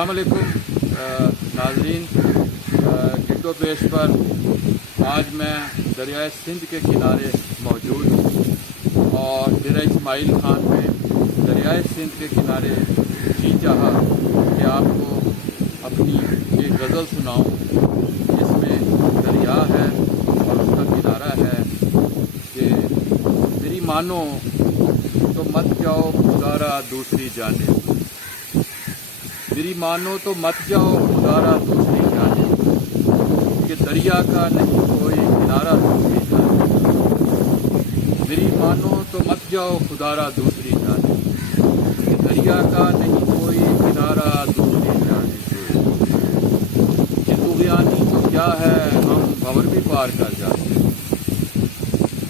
अस्सलाम वालेकुम नाज़रीन, गिट्टो पेश पर आज मैं दरियाए सिंध के किनारे मौजूद हूँ और डेरा इस्माइल खान में दरियाए सिंध के किनारे जी चाहा कि आपको अपनी एक गज़ल सुनाऊँ जिसमें दरिया है और उसका किनारा है कि मेरी मानो तो मत जाओ गुजारा दूसरी जानिब, मेरी मानो तो मत जाओ गुजारा दूसरी जानिब, कि दरिया का नहीं कोई किनारा दूसरी जानिब। मेरी मानो तो मत जाओ खुदारा दूसरी जानिब, कि दरिया का नहीं कोई किनारा दूसरी जानिब। कि तुग़यानी तो क्या है हम भंवर भी पार कर जाते,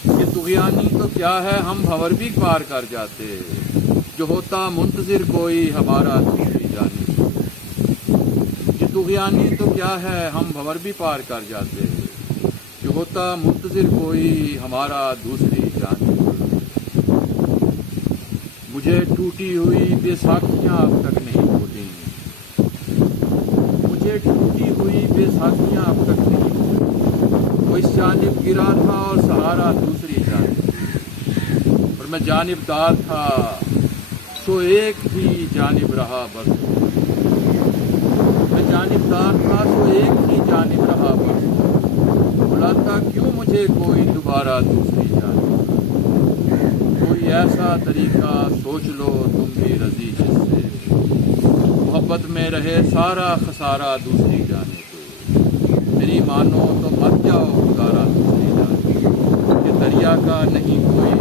कि तुग़यानी तो क्या है हम भंवर भी पार कर जाते, जो होता मुंतज़िर कोई हमारा दूसरी जानिब। तुग़यानी तो क्या है हम भंवर भी पार कर जाते, जो होता मुंतज़िर कोई हमारा दूसरी जानिब। मुझे टूटी हुई बेसाखियाँ अब तक नहीं भूली, मुझे टूटी हुई बेसाखियाँ अब तक नहीं भूली। वो इस जानिब गिरा था और सहारा दूसरी जानिब, और मैं जानिबदार था तो एक ही जानिब रहा बस। मैं जानिबदार था तो एक ही जानिब रहा बस, बुलाता क्यों मुझे कोई दोबारा दूसरी जानिब। कोई ऐसा तरीका सोच लो तुम भी रजी जिससे, मोहब्बत में रहे सारा खसारा दूसरी जानिब। मेरी मानो तो मत जाओ गुजारा दूसरी जानिब, कि दरिया का नहीं कोई